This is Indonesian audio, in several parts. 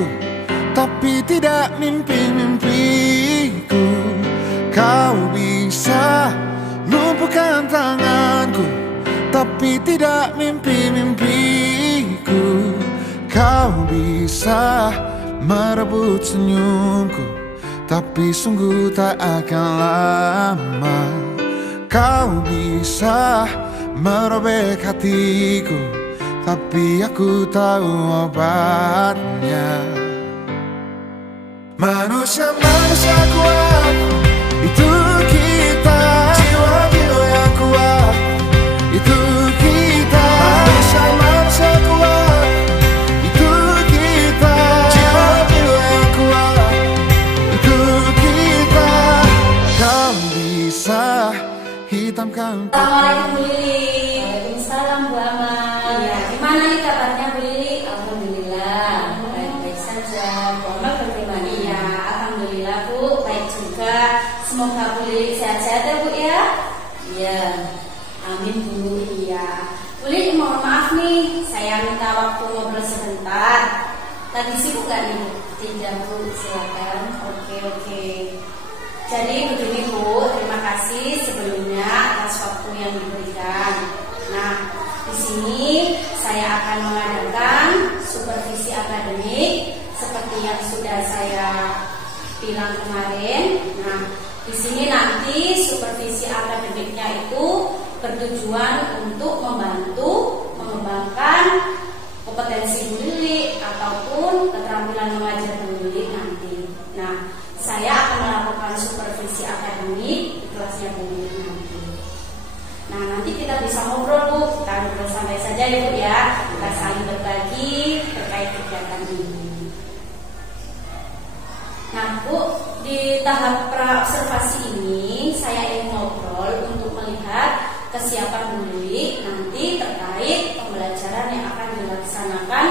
tanganku, tapi tidak mimpi-mimpiku. Kau bisa lumpuhkan tanganku, tapi tidak mimpi-mimpiku. Kau bisa merebut senyumku, tapi sungguh tak akan lama. Kau bisa merobek hatiku, tapi aku tahu obatnya. Manusia-manusia kuat, itu kita. Jiwa-jiwa yang kuat, itu kita. Manusia-manusia kuat, itu kita. Jiwa-jiwa yang kuat, itu kita. Kau bisa hitamkan. Assalamualaikum Bu Lili. Waalaikumsalam Bu Amal. Ya, gimana nih kabarnya Bu Lili? Alhamdulillah baik-baik saja. Bu Amal bagaimana? Ya, alhamdulillah Bu baik juga. Semoga Bu Lili sehat-sehat ya Bu ya. Iya, amin Bu. Iya, Bu Lili mohon maaf nih, saya minta waktu ngobrol sebentar. Tadi sibuk gak nih Bu? Tidak Bu, silakan. Oke. Jadi begini Bu, terima kasih sebelumnya atas waktu yang diberikan. Nah, di sini saya akan mengadakan supervisi akademik seperti yang sudah saya bilang kemarin. Nah, di sini nanti supervisi akademiknya itu bertujuan untuk membantu mengembangkan kompetensi Bu Lili ataupun keterampilan mengajar Bu Lili nanti. Nah, saya akan melakukan supervisi akademik di kelasnya Bu Lili nanti. Nah, nanti kita bisa ngobrol Bu, kita ngobrol santai saja ya Bu ya. Kita saling berbagi terkait kegiatan ini. Nah Bu, di tahap pra-observasi ini saya ingin ngobrol untuk melihat kesiapan Bu Lili nanti terkait pembelajaran yang akan dilaksanakan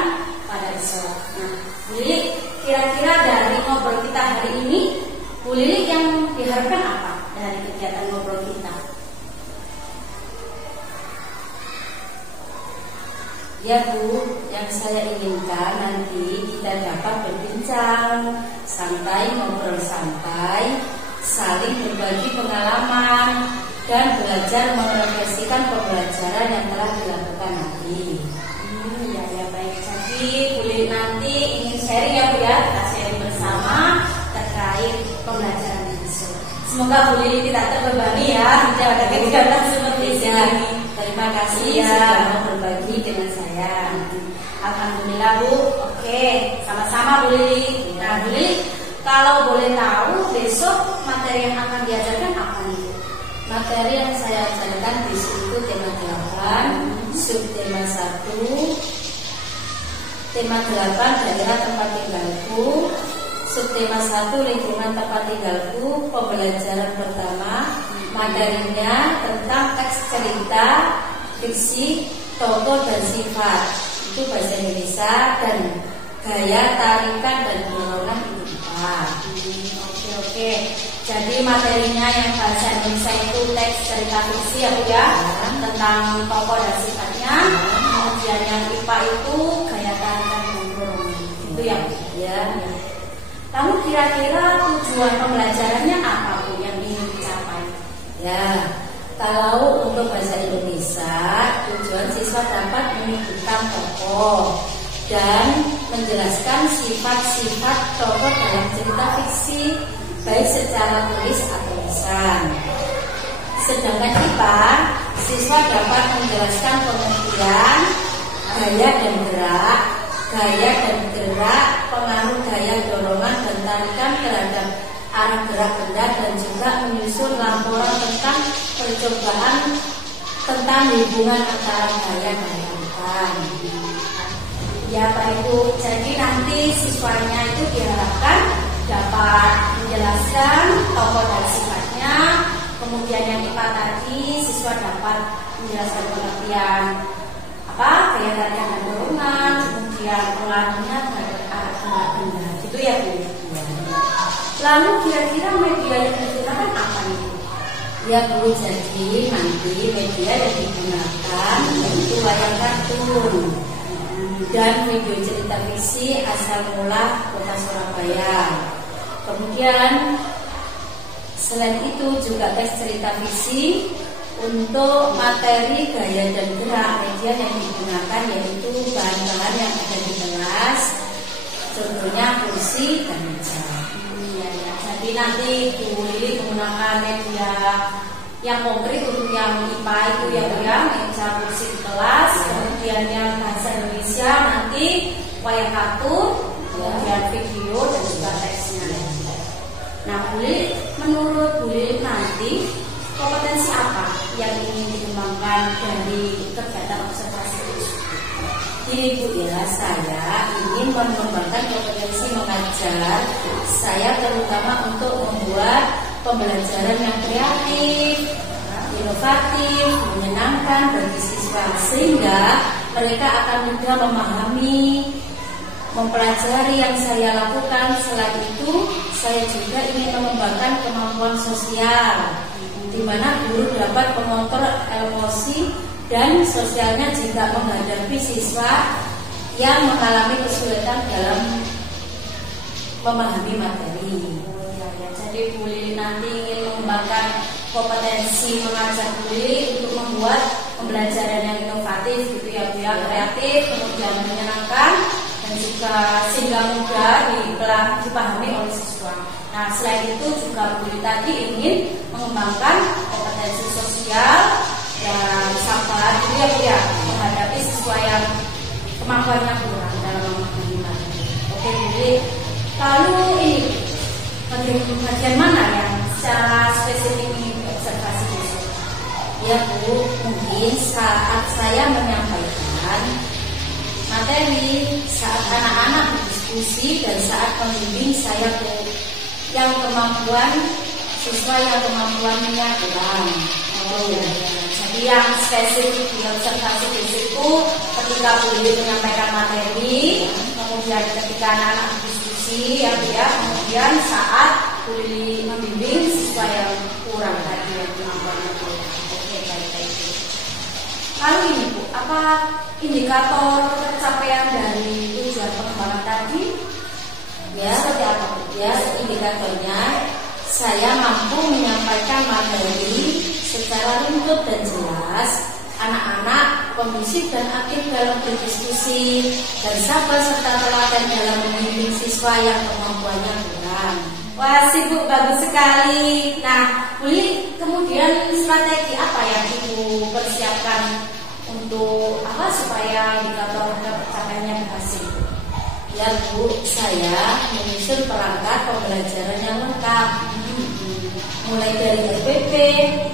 pada esok. Nah, Bu Lili, kira-kira dari ngobrol kita hari ini, Bu Lili yang diharapkan apa dari kegiatan ngobrol kita? Ya Bu, yang saya inginkan nanti kita dapat berbincang santai, ngobrol santai, saling berbagi pengalaman dan belajar merefleksikan pembelajaran yang telah dilakukan nanti. Ya baik. Jadi Bu Lili nanti ingin sharing ya Bu ya, kita sharing bersama terkait pembelajaran besok. Semoga Bu Lili tidak terbebani ya, tidak ada kegiatan seperti ini. Terima kasih ya sudah mau berbagi dengan saya. Alhamdulillah Bu. Oke, sama-sama Bu Lili. Nah Bu Lili, kalau boleh tahu besok materi yang akan diajarkan apa nih Bu? Materi yang saya ajarkan besok itu tema 8, subtema 1. Tema 8 daerah tempat tinggalku. Subtema 1 lingkungan tempat tinggalku. Pembelajaran pertama, materinya tentang teks cerita, fiksi, tokoh dan sifat. Itu bahasa Indonesia, dan gaya tarikan dan dorongan itu 4. Oke. Jadi materinya yang bahasa Indonesia itu teks cerita fiksi ya Bu ya, tentang tokoh dan sifatnya. Kemudian yang IPA itu gaya tarikan dan dorongan. Itu ya Bu. Ya. Lalu kira-kira tujuan pembelajarannya apa Bu yang ingin dicapai? Ya, kalau untuk bahasa Indonesia, tujuan siswa dapat menyebutkan tokoh dan menjelaskan sifat-sifat tokoh dalam cerita fiksi, baik secara tulis atau lisan. Sedangkan IPA, siswa dapat menjelaskan pengertian, gaya dan gerak, pengaruh gaya dorongan dan tarikan terhadap arah gerak benda, dan juga menyusun laporan tentang percobaan tentang hubungan antara gaya dan tarikan. Ya Pak Ibu, jadi nanti siswanya itu diharapkan dapat menjelaskan tokoh dan sifatnya. Kemudian yang IPA tadi, siswa dapat menjelaskan pengertian gaya tarikan dan dorongan, kemudian pengaruhnya terhadap arah gerak benda. Gitu ya Bu. Lalu kira-kira media yang digunakan apa nih Bu? Ya Bu, jadi nanti media yang digunakan itu wayang kartun. dan video cerita fiksi asal mula Kota Surabaya. Kemudian selain itu juga tes cerita fiksi untuk materi gaya dan gerak media yang digunakan, yaitu bahan-bahan yang ada di kelas, contohnya kursi dan meja. Jadi nanti Bu Lili menggunakan media yang konkret untuk yang IPA itu yang meja kursi di kelas, kemudian yang bahasa Indonesia nanti wayang kartun, kemudian video dan juga teksnya. Nah, Bu Lili, menurut Bu Lili nanti kompetensi apa yang ingin dikembangkan dari kegiatan observasi tersebut? Ini Bu ya, saya ingin mengembangkan kompetensi mengajar saya terutama untuk membuat pembelajaran yang kreatif, inovatif, menyenangkan bagi siswa, sehingga mereka akan mudah memahami, mempelajari yang saya lakukan. Selain itu, saya juga ingin mengembangkan kemampuan sosial, di mana guru dapat mengontrol emosi dan sosialnya jika menghadapi siswa yang mengalami kesulitan dalam memahami materi. Jadi Bu Lili nanti ingin mengembangkan kompetensi mengajar Bu Lili untuk membuat pembelajaran yang inovatif gitu ya Bu ya, kreatif, kemudian menyenangkan dan juga sehingga mudah dipahami oleh siswa. Nah, selain itu juga Bu Lili tadi ingin mengembangkan kompetensi sosial dan sabar gitu ya Bu ya, menghadapi siswa yang kemampuannya kurang dalam memahami materi. Oke Bu Lili, lalu ini bagian mana yang secara spesifik ini observasi besok? Ya Bu, mungkin saat saya menyampaikan materi, saat anak-anak berdiskusi, dan saat membimbing saya yang kemampuan siswa yang kemampuannya kurang. Jadi yang spesifik di observasi besok itu ketika Bu Lili menyampaikan materi, kemudian ketika anak-anak berdiskusi ya Bu ya, kemudian saat Bu Lili membimbing siswa yang kurang tadi yang kemampuannya kurang. Oke, baik. Lalu ini Bu, apa indikator pencapaian dari tujuan pengembangan tadi? Ya, seperti apa Bu? Ya, indikatornya saya mampu menyampaikan materi secara runtut dan jelas, anak-anak kondusif dan aktif dalam berdiskusi, dan sabar serta telaten dalam membimbing siswa yang kemampuannya kurang. Wah, sibuk bagus sekali. Nah, Bu Lili, kemudian strategi apa yang Ibu persiapkan untuk apa supaya indikator pencapaiannya berhasil? Ya Bu, saya menyusun perangkat pembelajaran yang lengkap, mulai dari RPP,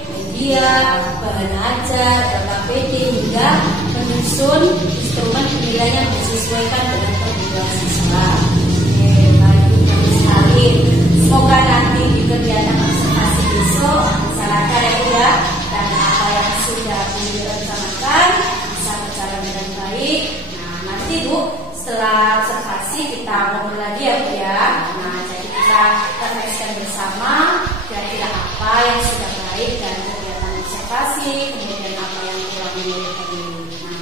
media, bahan ajar, KPD, hingga menyusun instrumen penilaian yang disesuaikan dengan kebutuhan siswa. Baik sekali. Semoga nanti di kegiatan observasi besok bisa lancar ya Bu ya, dan apa yang sudah direncanakan bisa berjalan dengan baik. Nah, nanti Bu, setelah observasi kita ngobrol lagi ya Bu ya. Nah, jadi kita refleksikan bersama kira-kira apa yang sudah baik dan kegiatan observasi, kemudian apa yang kurang menurut. Nah,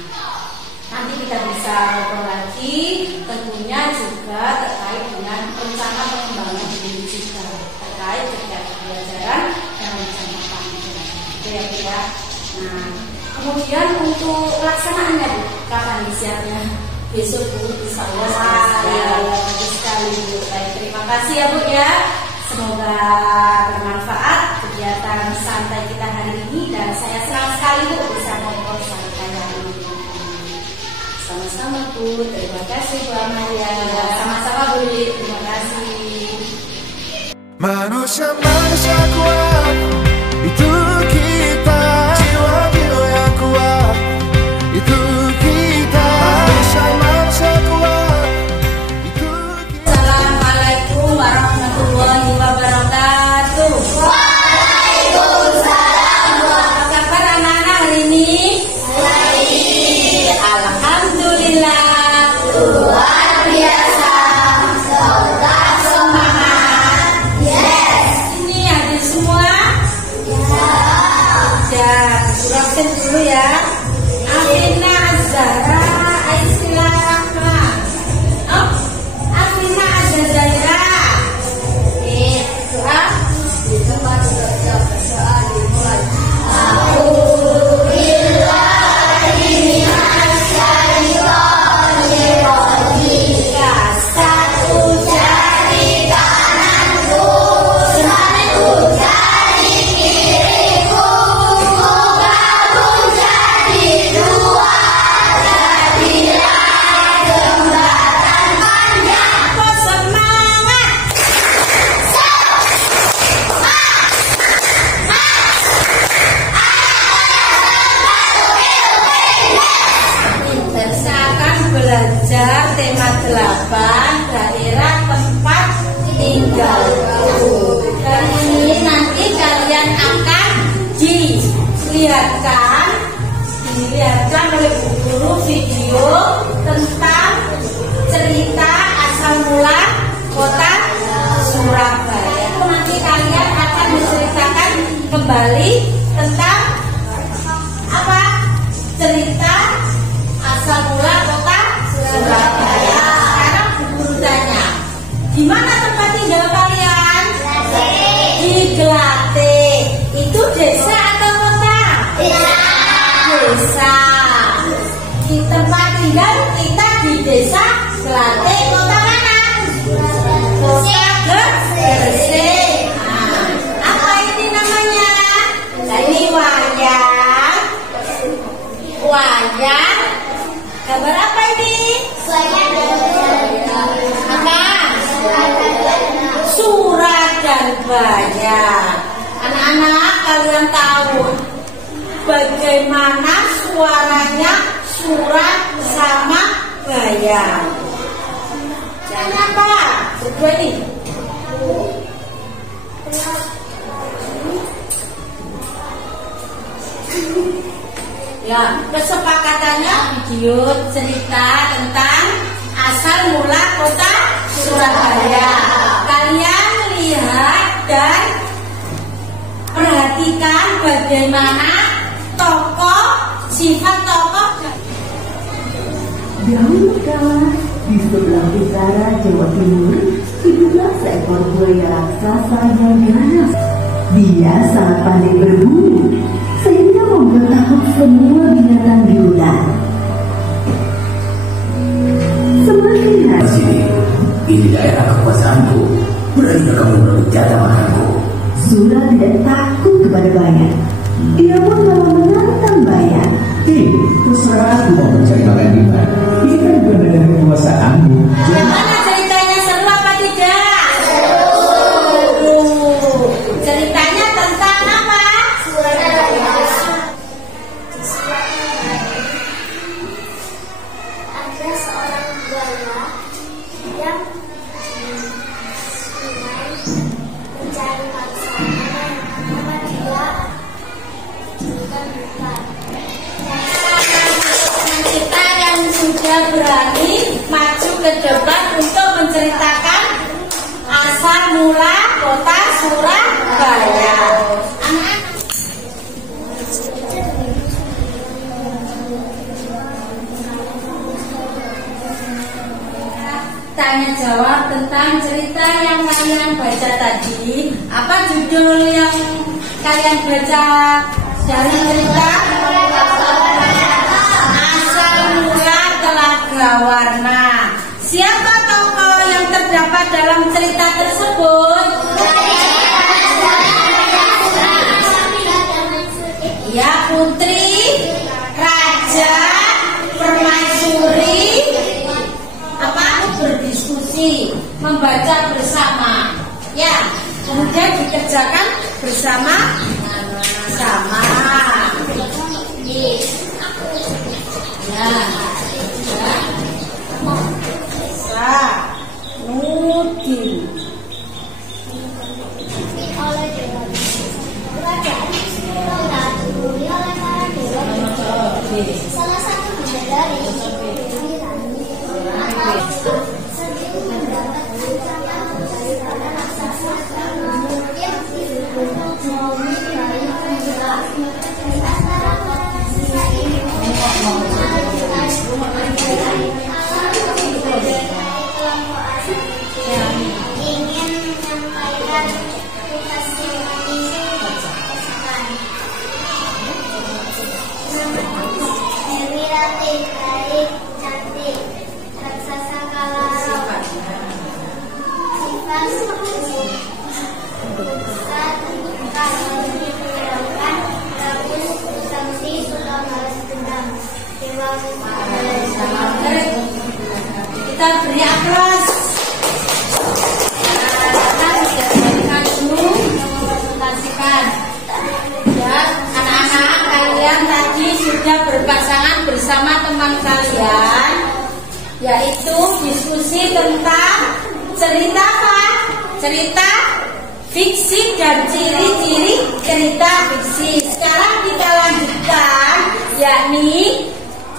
nanti kita bisa ngobrol lagi, tentunya juga terkait dengan rencana pengembangan diri juga, terkait kegiatan pembelajaran dan rencana pembelajaran. Itu ya Bu ya. Nah, kemudian untuk pelaksanaannya Bu, kapan siapnya? Besok Bu, insya Allah bagus sekali Bu. Baik, terima kasih ya Bu ya. Semoga bermanfaat kegiatan santai kita hari ini, dan saya senang sekali Bu bisa ngobrol santai hari ini. Sama-sama Bu, terima kasih Bu Amalia. Sama-sama Bu Lili, terima kasih. Manusia kuat, itu kita. Jiwa-jiwa yang kuat, itu kita. Manusia kuat, itu kita. Assalamualaikum warahmatullahi wabarakatuh. Waalaikumsalam. Apa kabar anak-anak hari ini? Baik. Alhamdulillah. Luar biasa. Semoga semangat. Yes. Ini hadir semua? Ya, surapin dulu ya. Afina Azhara Aisyah Ustaz Zaira. Doa. Di tempat berdoa dimulai. Belajar tema 8 daerah tempat tinggalku. Dan ini nanti kalian akan dilihatkan oleh Bu Guru video tentang cerita asal mula kota Surabaya. Itu nanti kalian akan menceritakan kembali tentang apa? Cerita asal mula kota Surabaya. Sekarang Bu Guru tanya, di mana tempat tinggal kalian? Di Glate. Itu desa atau kota? Desa. Di tempat tinggal kita di desa Glate. Kota mana? Kota Gresik. Apa ini namanya? Ini wayang. Wayang. Gambar apa ini? Apa? Surat dan bayar. Anak-anak, kalian tahu bagaimana suaranya surat sama bayar? Caranya apa? Berdua ini. Ya, kesepakatannya video cerita tentang asal mula kota Surabaya. Kalian lihat dan perhatikan bagaimana tokoh, sifat tokoh. Dahulu kala di sebelah utara Jawa Timur hiduplah seekor buaya raksasa yang ganas. Dia sangat pandai berburu sehingga membuat takut semua binatang di hutan. Semakin hari Sini, ini daerah kekuasaanku. Berani kamu menjaga makanku. Sura tidak takut kepada Bayan. Dia pun malah menantang Bayan. Terserah aku mau mencari makan di mana. Ini kan bukan daerah kekuasaanmu. Gimana ceritanya, seru apa tidak? Seru. Ceritanya tentang apa? Ada seorang buaya yang mencari makanan karena dia bukan. Kita yang sudah berani maju ke depan untuk menceritakan asal mula kota Surabaya. Tanya jawab tentang cerita yang kalian baca tadi. Apa judul yang kalian baca dari cerita? Asal mula Telaga Warna. Siapa tokoh yang terdapat dalam cerita tersebut? Ya, putri, raja, permaisuri, apa? Berdiskusi, membaca bersama. Ya, kemudian dikerjakan bersama-sama. Nudin. Oleh dewa kerajaan Surabaya dipenuhi oleh para dewa. Salah satu bidadari atau sering mendapat ancaman daripada raksasa yang mempunyai bayi penjelas. Di antara para raksasa ini mengajukan alam bidadari kelompok asli cantik, baik, cantik, raksasa kalaro, sifat besar, kalau diperlukan, bagus, sakti, suka balas dendam, dewa Kita beri aplaus. Ya, anak-anak kalian tadi sudah berpasangan bersama teman kalian, yaitu diskusi tentang cerita apa? Cerita fiksi dan ciri-ciri cerita fiksi. Sekarang kita lanjutkan, yakni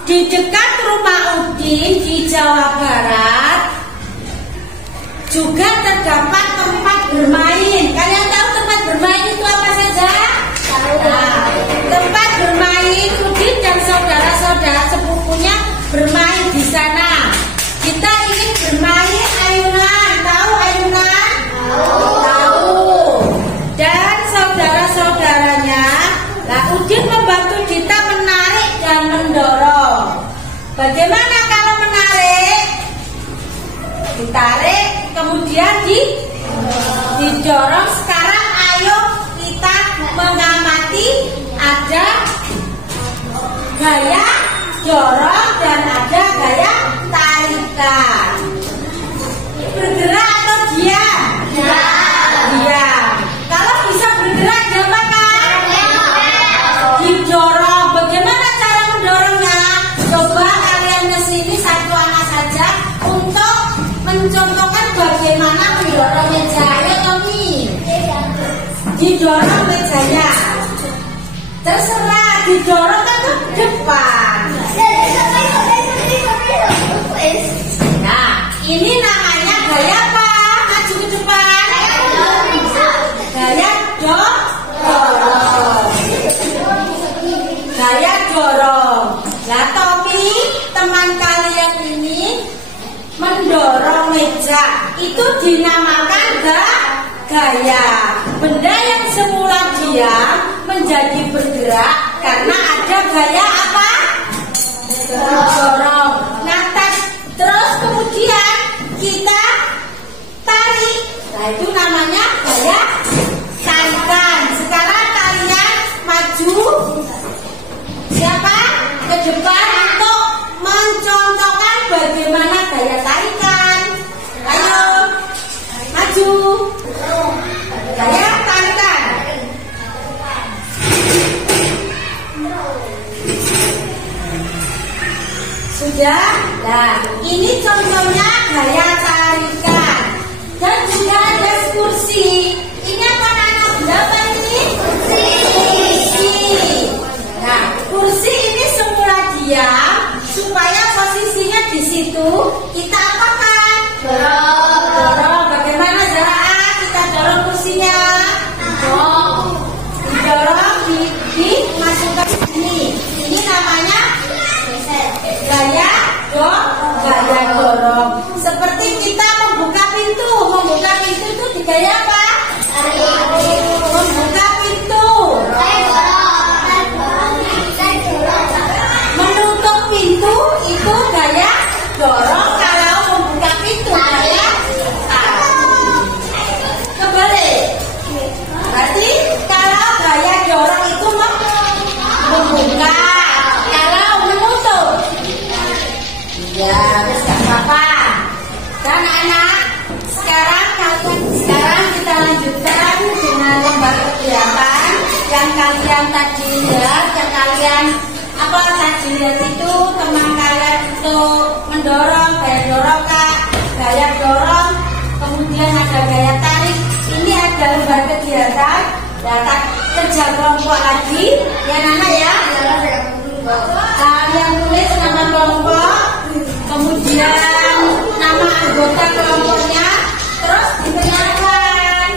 di dekat rumah Udin di Jawa Barat juga terdapat tempat bermain. Kalian tahu tempat bermain itu apa saja? Nah, tempat bermain Udin dan saudara-saudara sepupunya bermain di sana. Kita ingin bermain ayunan. Tahu ayunan? Tahu. Dan saudara-saudaranya, nah Udin membantu Dita menarik dan mendorong. Bagaimana kalau menarik? Ditarik, kemudian didorong. Sekarang ayo kita mengamati, ada gaya dorong dan ada gaya tarikan. Bergerak atau diam? Diam. Kalau bisa bergerak diapakan? Didorong. Bagaimana cara mendorongnya? Coba kalian kesini satu anak saja untuk mencontohkan bagaimana mendorong meja. Ayo Tommy, didorong mejanya. Terserah, didorong kan ke depan. Nah, ini namanya gaya apa? Maju ke depan. Gaya dorong. Gaya dorong. Nah, Tommy, teman kalian ini mendorong meja. Itu dinamakan gaya. Benda yang semula diam menjadi bergerak karena ada gaya apa? Dorong. Nah, terus kemudian kita tarik. Nah, itu namanya gaya tarikan. Sekarang kalian maju. Siapa? Ke depan untuk mencontohkan bagaimana gaya tarikan. Ayo, maju. Gaya tarikan. Sudah? Nah, ini contohnya gaya tarikan. Dan juga ada kursi. Ini apa anak? Berapa ini? Kursi. Nah, kursi ini semula diam supaya posisinya di situ. Kita apakan? Dorong. Bagaimana Zara? Kita dorong kursinya. Didorong, dimasukkan ke sini. Ini namanya gaya dorong. Seperti kita membuka pintu. Membuka pintu itu di gaya apa? Membuka pintu. Menutup pintu itu gaya dorong. Kalau membuka pintu gaya kebalik. Berarti kalau gaya dorong itu membuka. Kalau menutup, ya nggak apa-apa. Dan anak, sekarang kita lanjutkan dengan lembar kegiatan yang kalian tadi lihat. Yang kalian tadi lihat itu teman kalian untuk mendorong, gaya dorong kak, gaya dorong, kemudian ada gaya tarik. Ini ada lembar kegiatan. Dapat kerja kelompok lagi, ya anak ya. Kalian tulis nama kelompok, kemudian nama anggota kelompoknya, terus ditanyakan.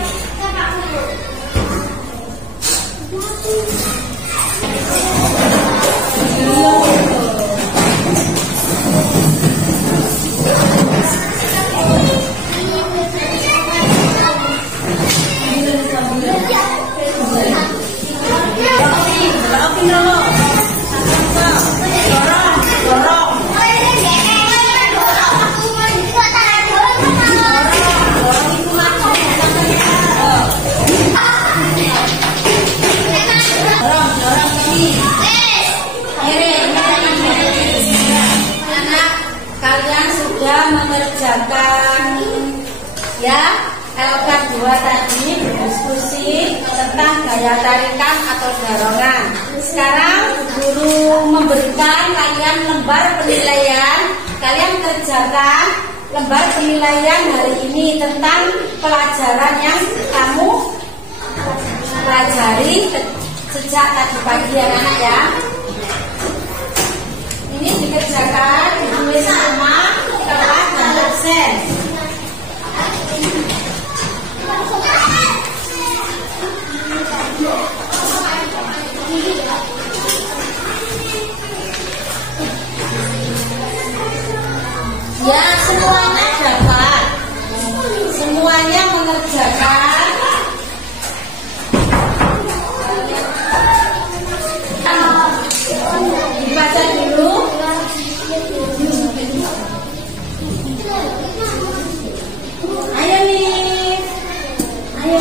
mengerjakan ya LK2 tadi, berdiskusi tentang gaya tarikan atau dorongan. Sekarang guru memberikan kalian lembar penilaian. Kalian kerjakan lembar penilaian hari ini tentang pelajaran yang kamu pelajari sejak tadi pagi anak-anak ya. Ini dikerjakan ditulis sama kelas dan absen. Ya, semuanya dapat. Semuanya mengerjakan. Dibaca dulu. Ayo nih. Ayo.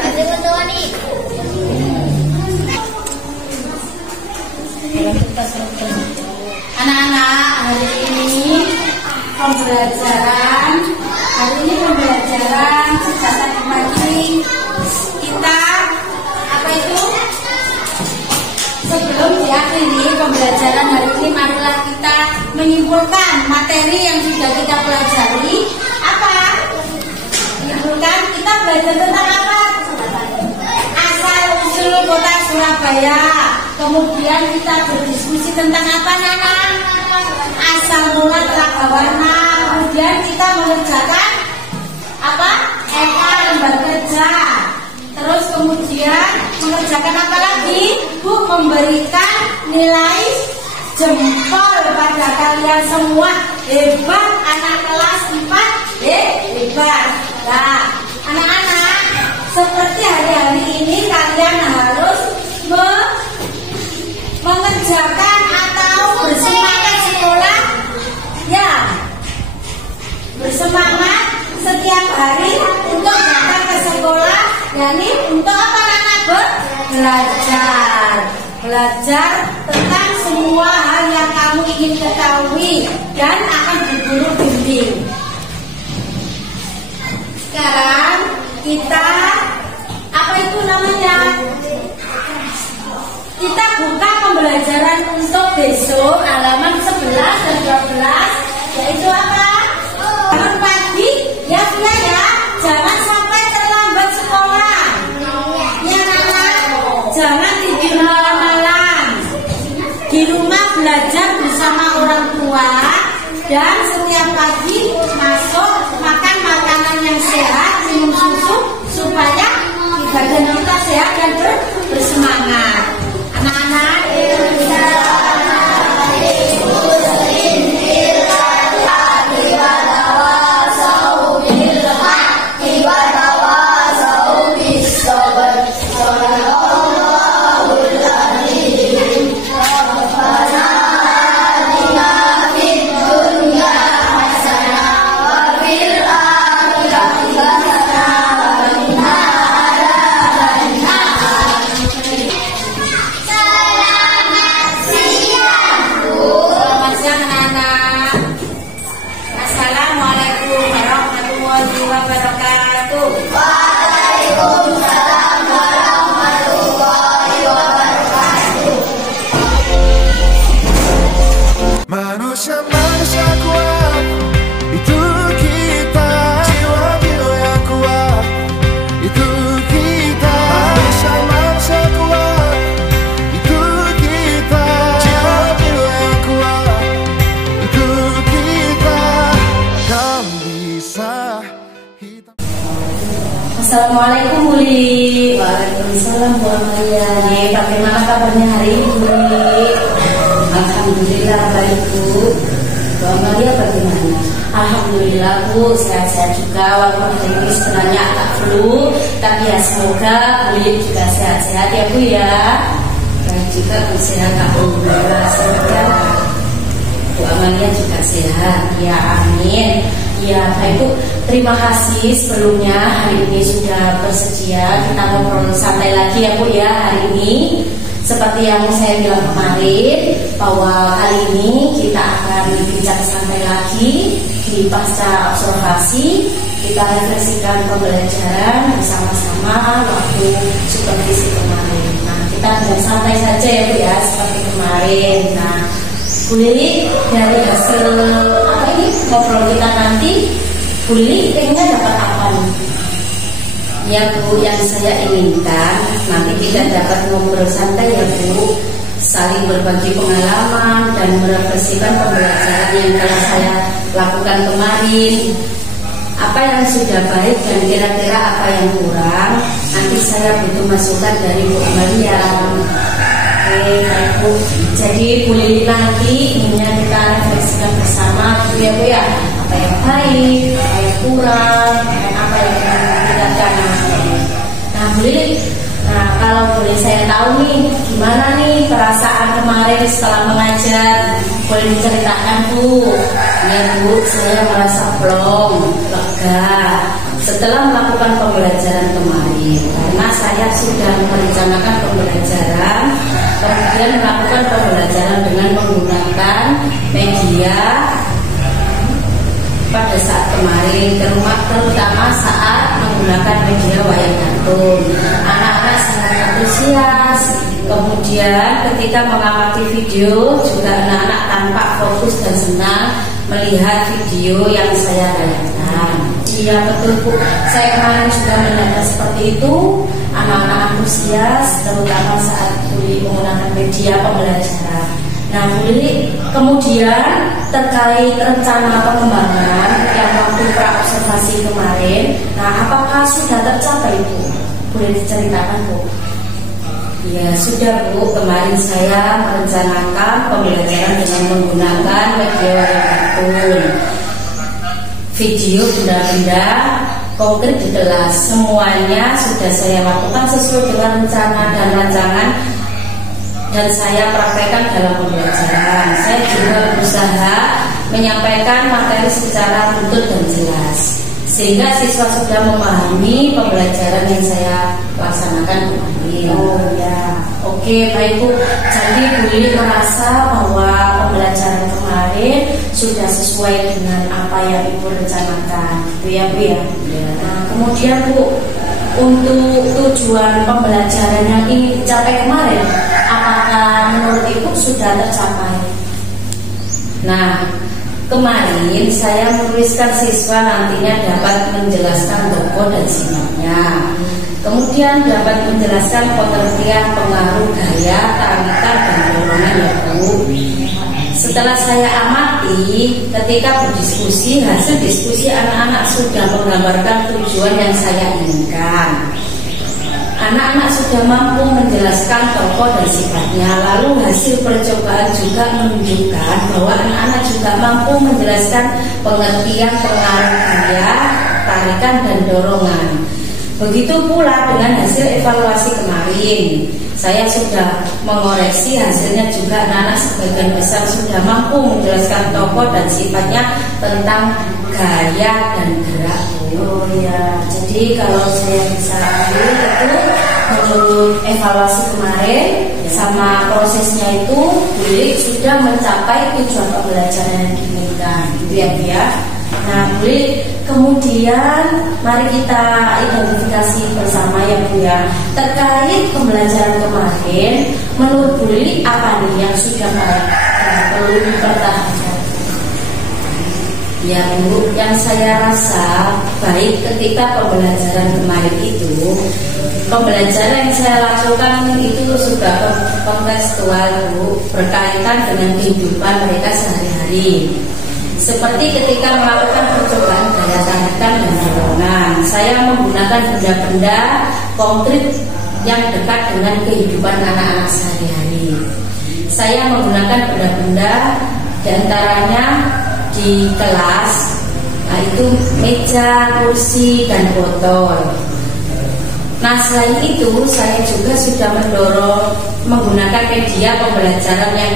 Ada ketua nih. Anak-anak, hari ini pembelajaran sejak tadi pagi kita apa itu? Sebelum diakhiri pembelajaran hari ini, marilah kita menyimpulkan materi yang sudah kita pelajari. Apa? Menyimpulkan kita belajar tentang apa? Asal usul kota Surabaya. Kemudian kita berdiskusi tentang apa, Nana? Asal mula telaga warna. Kemudian kita mengerjakan apa? LK lembar kerja. Terus kemudian mengerjakan apa lagi? Bu memberikan nilai jempol pada kalian semua. Hebat anak kelas 4. Hebat. Nah, anak-anak, seperti hari-hari ini kalian harus mengerjakan atau bersemangat sekolah ya, bersemangat setiap hari untuk datang ke sekolah, yakni untuk apa anak? Belajar tentang semua hal yang kamu ingin ketahui dan akan berguru bimbing. Sekarang kita apa itu namanya? Kita buka pembelajaran untuk besok halaman 11 dan 12, yaitu apa? Bangun pagi ya sudah ya, jangan sampai terlambat sekolah. Ya Nana, jangan tidur malam-malam. Di rumah belajar bersama orang tua dan setiap pagi masuk makan makanan yang sehat, minum susu supaya badan kita sehat dan bersemangat. Anak-anak, manusia kuat, itu kita. Jiwa-jiwa yang kuat, itu kita. Manusia kuat, itu kita. Jiwa-jiwa yang kuat, itu kita. Kan bisa hitam. Assalamualaikum Buli. Waalaikumsalam Bu Amalia. Bagaimana kabarnya hari ini Buli? Alhamdulillah baik Bu. Bu Amalia bagaimana? Alhamdulillah Bu, sehat-sehat juga. Walaupun hari ini sebenarnya agak flu, tapi ya semoga Buli juga sehat-sehat ya Bu ya. Dan juga Bu sehat, alhamdulillah. Semoga Bu Amalia juga sehat. Ya amin. Ya Bapak Ibu, terima kasih sebelumnya hari ini sudah bersedia kita ngobrol santai lagi ya Bu ya hari ini. Seperti yang saya bilang kemarin bahwa kali ini kita akan berbincang santai lagi di di pasca observasi kita refleksikan pembelajaran bersama-sama waktu supervisi kemarin. Nah, kita dengan santai saja ya Bu ya, seperti kemarin. Nah, Bu Lili dari hasil apa ini ngobrol kita nanti, Bu Lili pengennya dapat apa nih? Ya Bu, yang saya inginkan nanti kita dapat ngobrol santai ya Bu, saling berbagi pengalaman dan merefleksikan pembelajaran yang telah saya lakukan kemarin. Apa yang sudah baik dan kira-kira apa yang kurang, nanti saya butuh masukan dari Bu Amalia. Oke, baik Bu. Jadi Bu Lili nanti inginnya kita refleksikan bersama gitu ya Bu ya. Apa yang baik, apa yang kurang, dan apa yang kita tingkatkan. Nah Bu Lili, nah kalau boleh saya tahu nih, gimana nih perasaan kemarin setelah mengajar? Boleh diceritakan Bu? Ya Bu, saya merasa plong, lega setelah melakukan pembelajaran kemarin, karena saya sudah merencanakan pembelajaran, kemudian melakukan pembelajaran dengan menggunakan media pada saat kemarin, terutama saat menggunakan media wayang kartun. Anak-anak sangat antusias. Kemudian ketika mengamati video juga anak-anak tampak fokus dan senang melihat video yang saya tayangkan. Iya betul Bu, saya kemarin juga melihat seperti itu. Anak-anak antusias terutama saat Lili menggunakan media pembelajaran. Nah Bu Lili, kemudian terkait rencana pengembangan yang waktu pra-observasi kemarin, nah apakah sudah tercapai Bu? Boleh diceritakan Bu? Ya sudah Bu, kemarin saya merencanakan pembelajaran dengan menggunakan media wayang kartun, video benda-benda konkret di kelas. Semuanya sudah saya lakukan sesuai dengan rencana dan rancangan dan saya praktekkan dalam pembelajaran. Saya juga berusaha menyampaikan materi secara runtut dan jelas, sehingga siswa sudah memahami pembelajaran yang saya laksanakan kemarin. Oh ya, oke baik Bu. Jadi Bu Lili merasa bahwa pembelajaran kemarin sudah sesuai dengan apa yang Ibu rencanakan, gitu ya Bu ya. Nah kemudian Bu, untuk tujuan pembelajaran yang ingin dicapai kemarin, apakah menurut Ibu sudah tercapai? Nah, kemarin saya menuliskan siswa nantinya dapat menjelaskan tokoh dan sifatnya, kemudian dapat menjelaskan pengertian pengaruh gaya, tarikan dan dorongan ya Bu. Setelah saya amati, ketika berdiskusi, hasil diskusi anak-anak sudah menggambarkan tujuan yang saya inginkan. Anak-anak sudah mampu menjelaskan tokoh dan sifatnya. Lalu hasil percobaan juga menunjukkan bahwa anak-anak juga mampu menjelaskan pengertian pengaruh gaya, tarikan dan dorongan. Begitu pula dengan hasil evaluasi kemarin. Saya sudah mengoreksi hasilnya juga anak-anak sebagian besar sudah mampu menjelaskan tokoh dan sifatnya tentang gaya dan gerak. Oh ya, jadi kalau saya bisa ambil itu menurut evaluasi kemarin sama prosesnya itu Bu Lili sudah mencapai tujuan pembelajaran yang diinginkan, gitu ya Bu ya. Nah Bu Lili, kemudian mari kita identifikasi bersama ya Bu ya, terkait pembelajaran kemarin. Menurut Bu Lili apa nih yang sudah baik dan perlu dipertahankan? Ya Bu, yang saya rasa baik ketika pembelajaran kemarin itu, pembelajaran yang saya lakukan itu sudah kontekstual Bu, berkaitan dengan kehidupan mereka sehari-hari. Seperti ketika melakukan percobaan gaya tarikan dan dorongan, saya menggunakan benda-benda konkret yang dekat dengan kehidupan anak-anak sehari-hari. Saya menggunakan benda-benda diantaranya di kelas, nah itu meja, kursi, dan botol. Nah selain itu saya juga sudah mendorong menggunakan media pembelajaran yang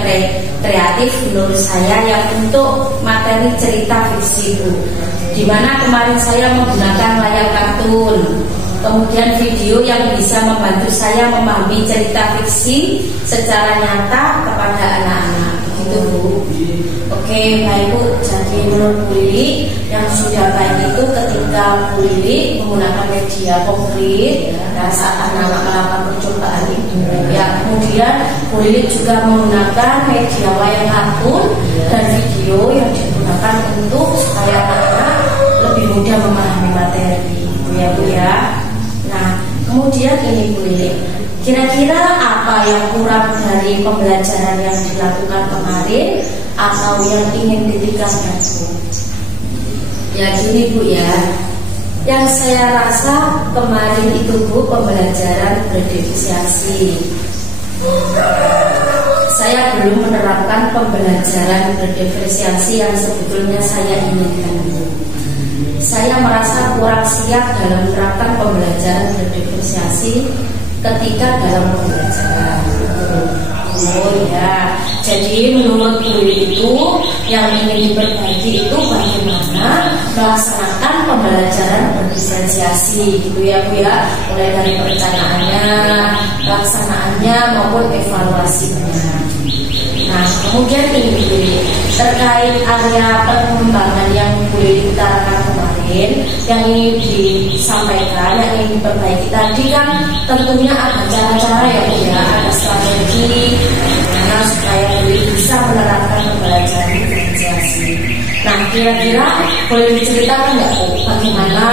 kreatif menurut saya yang untuk materi cerita fiksi Bu, dimana kemarin saya menggunakan layar kartun, kemudian video yang bisa membantu saya memahami cerita fiksi secara nyata kepada anak-anak, gitu Bu. Oke baik Bu, jadi menurut Bu Lili sudah baik itu ketika Bu Lili menggunakan media konkret dan saat anak-anak melakukan percobaan itu. Ya, kemudian Bu Lili juga menggunakan media wayang kartun dan video yang digunakan untuk supaya anak lebih mudah memahami materi, ya Bu ya. Nah, kemudian ini Bu Lili, kira-kira apa yang kurang dari pembelajaran yang dilakukan kemarin atau yang ingin ditingkatkan Bu? Ya gini Bu ya, yang saya rasa kemarin itu Bu pembelajaran berdifferensiasi. Saya belum menerapkan pembelajaran berdifferensiasi yang sebetulnya saya inginkan Bu. Saya merasa kurang siap dalam menerapkan pembelajaran berdifferensiasi ketika dalam pembelajaran. Oh ya, jadi menurut Bu itu yang ingin diperbaiki itu bagaimana melaksanakan pembelajaran berdifferensiasi gitu ya Bu ya, mulai dari perencanaannya, pelaksanaannya maupun evaluasinya. Nah, kemudian ini terkait area pengembangan yang boleh diutarakan kemarin, yang ingin disampaikan, yang ingin diperbaiki tadi kan tentunya ada cara-cara ya Bu ya, ada strategi bagaimana supaya boleh bisa menerapkan pembelajaran diferensiasi. Nah, kira-kira boleh diceritakan nggak Bu bagaimana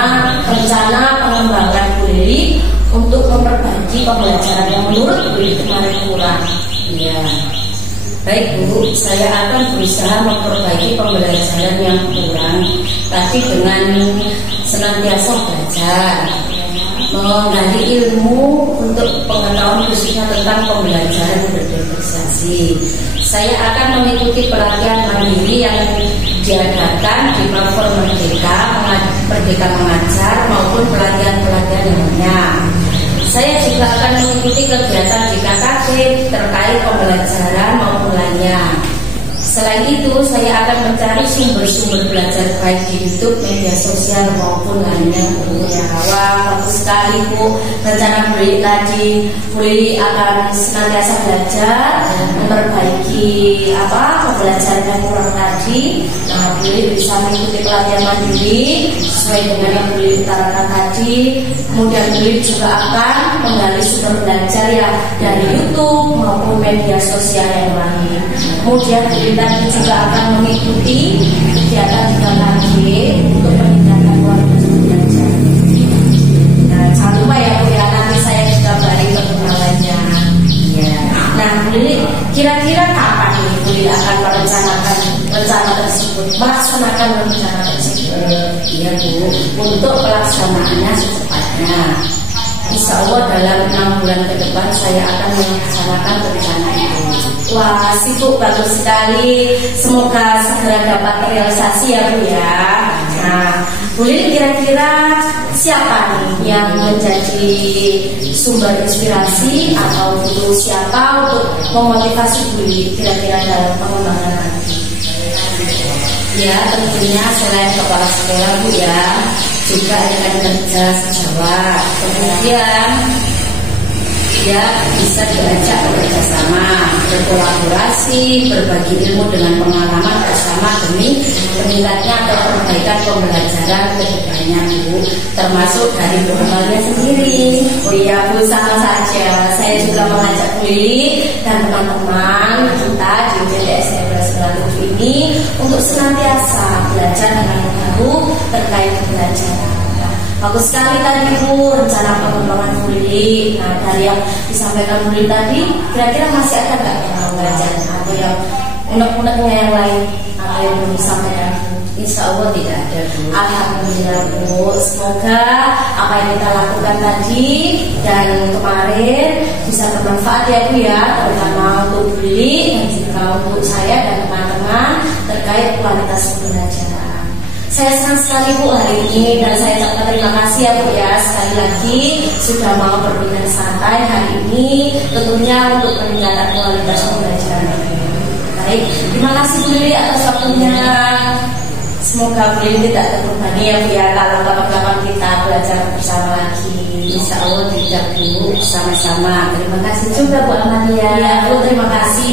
rencana pengembangan Bu Lili untuk memperbaiki pembelajaran yang menurut Bu Lili kemarin kurang? Ya. Baik Bu, saya akan berusaha memperbaiki pembelajaran yang kurang, tapi dengan senantiasa belajar, menggali ilmu untuk pengetahuan khususnya tentang pembelajaran berdifferensiasi. Saya akan mengikuti pelatihan mandiri yang diadakan di platform Merdeka Mengajar maupun pelatihan-pelatihan lainnya. Saya juga akan mengikuti kegiatan di KKJ terkait pembelajaran maupun lainnya. Selain itu, saya akan mencari sumber-sumber belajar baik di YouTube, media sosial maupun lainnya. Ya, wah, bagus sekali Bu. Rencana Bu Lili tadi, Bu Lili akan senantiasa belajar dan memperbaiki pembelajaran yang kurang tadi. Nah, Bu Lili bisa mengikuti pelatihan mandiri sesuai dengan yang Bu Lili utarakan tadi. Kemudian Bu Lili juga akan menggali sumber belajar ya dari YouTube maupun media sosial yang lain. Kemudian Bu Lili tadi juga akan mengikuti kegiatan di KKJ untuk peningkatan kualitas belajar. Nah, jangan lupa ya Bu ya, nanti saya juga beri perkembangannya. Ya. Nah, Bu Lili, kira-kira kapan nih Bu Lili akan merencanakan rencana tersebut, melaksanakan rencana tersebut? Iya Bu, untuk pelaksanaannya secepatnya. Insya Allah dalam 6 bulan ke depan saya akan melaksanakan rencana itu. Wah, sibuk bagus sekali. Semoga segera dapat realisasi ya Bu ya. Nah, Bu Lili kira-kira siapa nih yang menjadi sumber inspirasi atau guru siapa untuk memotivasi Bu Lili kira-kira dalam pengembangan nanti? Ya, tentunya selain kepala sekolah Bu ya, juga rekan kerja sejawat. Kemudian ya bisa diajak bekerjasama, berkolaborasi, berbagi ilmu dengan pengalaman bersama demi meningkatnya atau perbaikan pembelajaran ke depannya Bu, termasuk dari pengembangnya sendiri. Oh iya Bu, sama saja. Saya juga mengajak Bu Lili dan teman-teman kita di UPTS 1997 ini untuk senantiasa belajar dengan baru terkait pembelajaran. Bagus sekali tadi Bu rencana pengembangan Bu Lili. Nah, dari yang disampaikan Bu Lili tadi, kira-kira masih ada nggak yang belajar atau yang unek-uneknya yang lain atau yang belum disampaikan? Insya Allah tidak ada Bu. Alhamdulillah Bu. Semoga apa yang kita lakukan tadi dan kemarin bisa bermanfaat ya Bu ya, terutama untuk Bu Lili dan juga untuk saya dan teman-teman terkait kualitas pembelajaran. Saya senang sekali Bu hari ini dan saya ucapkan terima kasih ya Bu ya sekali lagi sudah mau berbincang santai hari ini tentunya untuk peningkatan kualitas pembelajaran. Baik, terima kasih Bu Lili atas waktunya. Semoga Bu Lili tidak terbebani ya Bu ya kalau kapan-kapan kita belajar bersama lagi. Insya Allah tidak Bu, sama-sama. Terima kasih juga Bu Amalia. Ya Bu, terima kasih